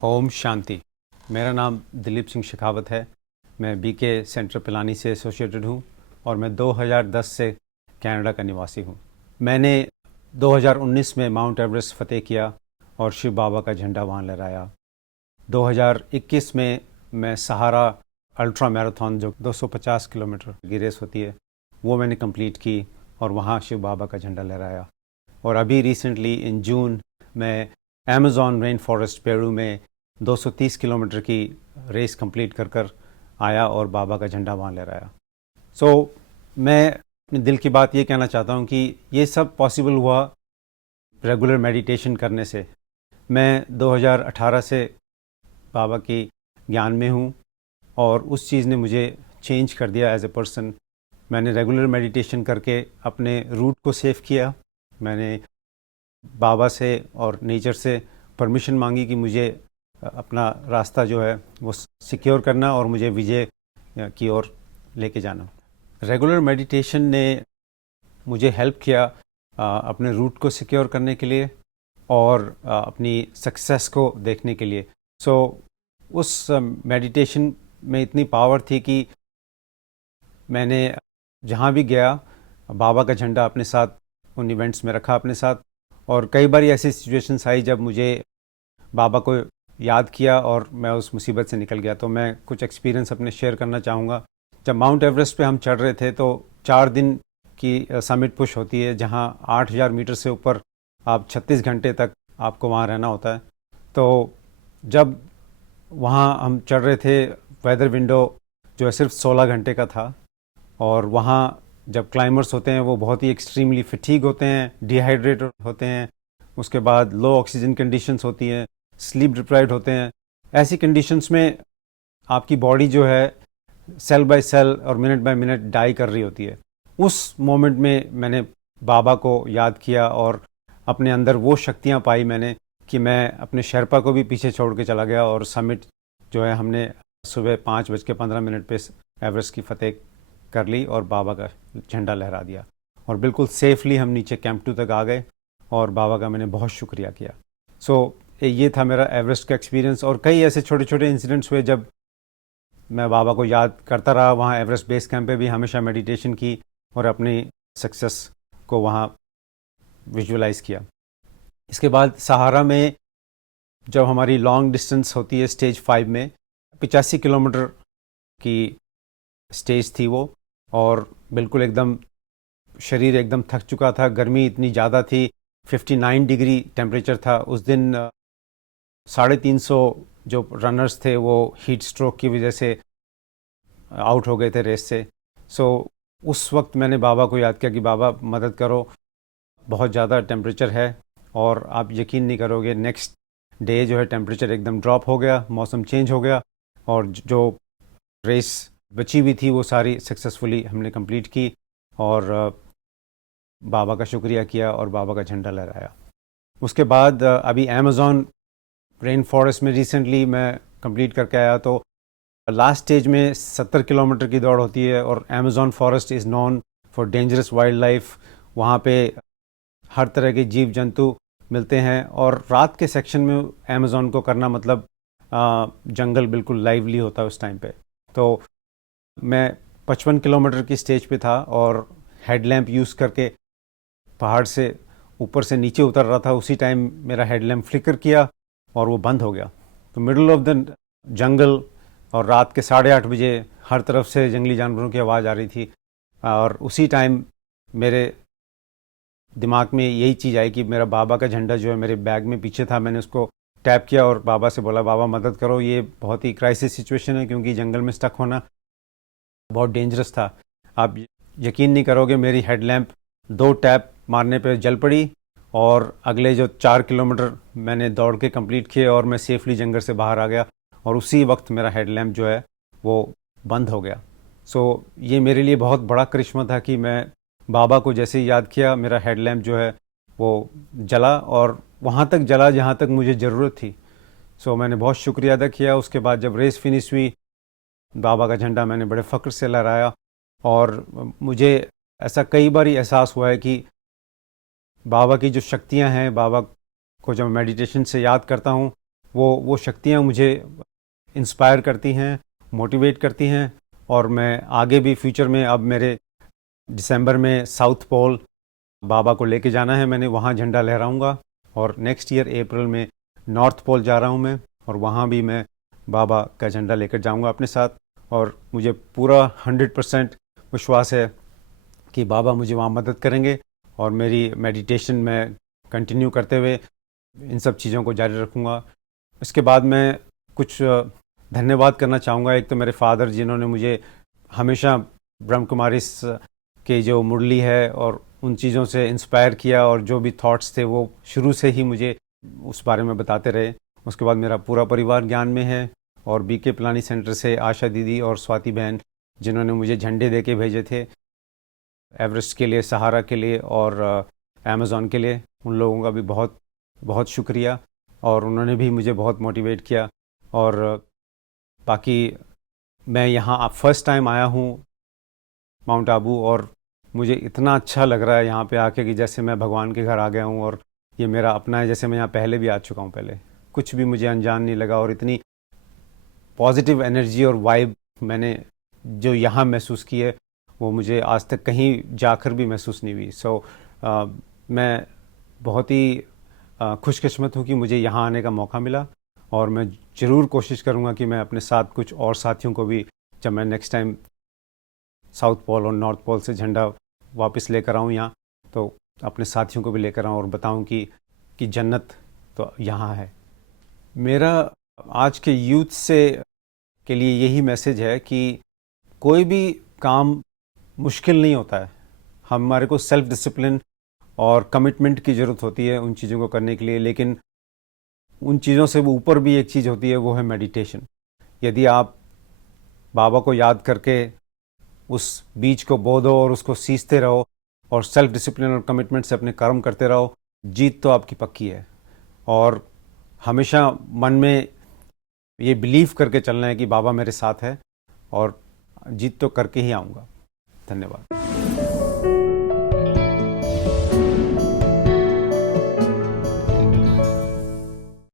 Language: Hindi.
ओम शांति। मेरा नाम दिलीप सिंह शेखावत है। मैं बीके सेंटर पिलानी से एसोसिएटेड हूँ और मैं 2010 से कनाडा का निवासी हूँ। मैंने 2019 में माउंट एवरेस्ट फतेह किया और शिव बाबा का झंडा वहाँ लहराया। 2021 में मैं सहारा अल्ट्रा मैराथन, जो 250 किलोमीटर की रेस होती है, वो मैंने कंप्लीट की और वहाँ शिव बाबा का झंडा लहराया। और अभी रिसेंटली इन जून मैं अमेज़ॉन रेन फॉरेस्ट पेरू में 230 किलोमीटर की रेस कंप्लीट कर आया और बाबा का झंडा वहाँ लहराया। मैं अपने दिल की बात ये कहना चाहता हूँ कि ये सब पॉसिबल हुआ रेगुलर मेडिटेशन करने से। मैं 2018 से बाबा की ज्ञान में हूँ और उस चीज़ ने मुझे चेंज कर दिया एज ए पर्सन। मैंने रेगुलर मेडिटेशन करके अपने रूट को सेव किया। मैंने बाबा से और नेचर से परमिशन मांगी कि मुझे अपना रास्ता जो है वो सिक्योर करना और मुझे विजय की ओर लेके जाना। रेगुलर मेडिटेशन ने मुझे हेल्प किया अपने रूट को सिक्योर करने के लिए और अपनी सक्सेस को देखने के लिए। उस मेडिटेशन में इतनी पावर थी कि मैंने जहाँ भी गया बाबा का झंडा अपने साथ उन इवेंट्स में रखा अपने साथ। और कई बार ऐसी सिचुएशंस आई जब मुझे बाबा को याद किया और मैं उस मुसीबत से निकल गया। तो मैं कुछ एक्सपीरियंस अपने शेयर करना चाहूँगा। जब माउंट एवरेस्ट पे हम चढ़ रहे थे तो 4 दिन की समिट पुश होती है, जहाँ 8000 मीटर से ऊपर आप 36 घंटे तक आपको वहाँ रहना होता है। तो जब वहाँ हम चढ़ रहे थे, वेदर विंडो जो है सिर्फ 16 घंटे का था। और वहाँ जब क्लाइंबर्स होते हैं वो बहुत ही एक्सट्रीमली फटीग होते हैं, डिहाइड्रेट होते हैं, उसके बाद लो ऑक्सीजन कंडीशंस होती हैं, स्लीप डिप्राइव्ड होते हैं। ऐसी कंडीशंस में आपकी बॉडी जो है सेल बाय सेल और मिनट बाय मिनट डाई कर रही होती है। उस मोमेंट में मैंने बाबा को याद किया और अपने अंदर वो शक्तियाँ पाई मैंने कि मैं अपने शेरपा को भी पीछे छोड़ के चला गया और समिट जो है हमने सुबह 5:15 पे एवरेस्ट की फतेह कर ली और बाबा का झंडा लहरा दिया और बिल्कुल सेफली हम नीचे कैंप 2 तक आ गए और बाबा का मैंने बहुत शुक्रिया किया। ये था मेरा एवरेस्ट का एक्सपीरियंस। और कई ऐसे छोटे छोटे इंसिडेंट्स हुए जब मैं बाबा को याद करता रहा। वहाँ एवरेस्ट बेस कैंप पे भी हमेशा मेडिटेशन की और अपनी सक्सेस को वहाँ विजुअलाइज किया। इसके बाद सहारा में जब हमारी लॉन्ग डिस्टेंस होती है स्टेज 5 में 85 किलोमीटर की स्टेज थी वो, और बिल्कुल एकदम शरीर एकदम थक चुका था। गर्मी इतनी ज़्यादा थी, 59 डिग्री टेम्परेचर था उस दिन। 350 जो रनर्स थे वो हीट स्ट्रोक की वजह से आउट हो गए थे रेस से। उस वक्त मैंने बाबा को याद किया कि बाबा मदद करो, बहुत ज़्यादा टेम्परेचर है। और आप यकीन नहीं करोगे, नेक्स्ट डे जो है टेम्परेचर एकदम ड्रॉप हो गया, मौसम चेंज हो गया और जो रेस बची हुई थी वो सारी सक्सेसफुली हमने कंप्लीट की और बाबा का शुक्रिया किया और बाबा का झंडा लहराया। उसके बाद अभी अमेज़ॉन रेन फॉरेस्ट में रिसेंटली मैं कंप्लीट करके आया। तो लास्ट स्टेज में 70 किलोमीटर की दौड़ होती है और Amazon forest is known for dangerous wild life. वहाँ पे हर तरह के जीव जंतु मिलते हैं और रात के सेक्शन में अमेज़ॉन को करना मतलब जंगल बिल्कुल लाइवली होता है उस टाइम पे। तो मैं 55 किलोमीटर की स्टेज पे था और हेडलैम्प यूज़ करके पहाड़ से ऊपर से नीचे उतर रहा था। उसी टाइम मेरा हेडलैम्प फ्लिकर किया और वो बंद हो गया। तो मिडल ऑफ द जंगल और रात के 8:30 बजे हर तरफ से जंगली जानवरों की आवाज़ आ रही थी। और उसी टाइम मेरे दिमाग में यही चीज़ आई कि मेरा बाबा का झंडा जो है मेरे बैग में पीछे था। मैंने उसको टैप किया और बाबा से बोला, बाबा मदद करो, ये बहुत ही क्राइसिस सिचुएशन है, क्योंकि जंगल में स्टक होना बहुत डेंजरस था। आप यकीन नहीं करोगे, मेरी हेडलैम्प 2 टैप मारने पे जल पड़ी और अगले जो 4 किलोमीटर मैंने दौड़ के कंप्लीट किए और मैं सेफली जंगल से बाहर आ गया और उसी वक्त मेरा हेडलैम्प जो है वो बंद हो गया। ये मेरे लिए बहुत बड़ा करिश्मा था कि मैं बाबा को जैसे ही याद किया, मेरा हेडलैम्प जो है वो जला और वहाँ तक जला जहाँ तक मुझे ज़रूरत थी। मैंने बहुत शुक्रिया अदा किया। उसके बाद जब रेस फिनिश हुई, बाबा का झंडा मैंने बड़े फ़ख्र से लहराया और मुझे ऐसा कई बार ही एहसास हुआ है कि बाबा की जो शक्तियाँ हैं, बाबा को जब मेडिटेशन से याद करता हूँ वो शक्तियाँ मुझे इंस्पायर करती हैं, मोटिवेट करती हैं। और मैं आगे भी फ्यूचर में, अब मेरे दिसंबर में साउथ पोल बाबा को लेके जाना है, मैंने वहाँ झंडा लहराऊंगा। और नेक्स्ट ईयर अप्रैल में नॉर्थ पोल जा रहा हूँ मैं, और वहाँ भी मैं बाबा का झंडा लेकर जाऊंगा अपने साथ। और मुझे पूरा 100% विश्वास है कि बाबा मुझे वहाँ मदद करेंगे, और मेरी मेडिटेशन में कंटिन्यू करते हुए इन सब चीज़ों को जारी रखूँगा। इसके बाद मैं कुछ धन्यवाद करना चाहूँगा। एक तो मेरे फादर, जिन्होंने मुझे हमेशा ब्रह्म कुमारीस के जो मुरली है और उन चीज़ों से इंस्पायर किया, और जो भी थॉट्स थे वो शुरू से ही मुझे उस बारे में बताते रहे। उसके बाद मेरा पूरा परिवार ज्ञान में है, और बीके पिलानी सेंटर से आशा दीदी और स्वाति बहन, जिन्होंने मुझे झंडे दे के भेजे थे एवरेस्ट के लिए, सहारा के लिए और अमेज़ॉन के लिए, उन लोगों का भी बहुत बहुत शुक्रिया। और उन्होंने भी मुझे बहुत मोटिवेट किया। और बाकी मैं यहाँ फर्स्ट टाइम आया हूँ माउंट आबू, और मुझे इतना अच्छा लग रहा है यहाँ पे आके कि जैसे मैं भगवान के घर आ गया हूँ, और ये मेरा अपना है, जैसे मैं यहाँ पहले भी आ चुका हूँ। पहले कुछ भी मुझे अनजान नहीं लगा, और इतनी पॉजिटिव एनर्जी और वाइब मैंने जो यहाँ महसूस की है, वो मुझे आज तक कहीं जाकर भी महसूस नहीं हुई। मैं बहुत ही खुशकिस्मत हूँ कि मुझे यहाँ आने का मौका मिला, और मैं ज़रूर कोशिश करूँगा कि मैं अपने साथ कुछ और साथियों को भी, जब मैं नेक्स्ट टाइम साउथ पोल और नॉर्थ पोल से झंडा वापस लेकर आऊँ यहाँ, तो अपने साथियों को भी लेकर आऊँ और बताऊँ कि जन्नत तो यहाँ है। मेरा आज के यूथ से के लिए यही मैसेज है कि कोई भी काम मुश्किल नहीं होता है। हमारे को सेल्फ डिसिप्लिन और कमिटमेंट की ज़रूरत होती है उन चीज़ों को करने के लिए, लेकिन उन चीज़ों से वो ऊपर भी एक चीज़ होती है, वो है मेडिटेशन। यदि आप बाबा को याद करके उस बीज को बो दो और उसको सींचते रहो, और सेल्फ डिसिप्लिन और कमिटमेंट से अपने कर्म करते रहो, जीत तो आपकी पक्की है। और हमेशा मन में ये बिलीव करके चलना है कि बाबा मेरे साथ है, और जीत तो करके ही आऊँगा। धन्यवाद।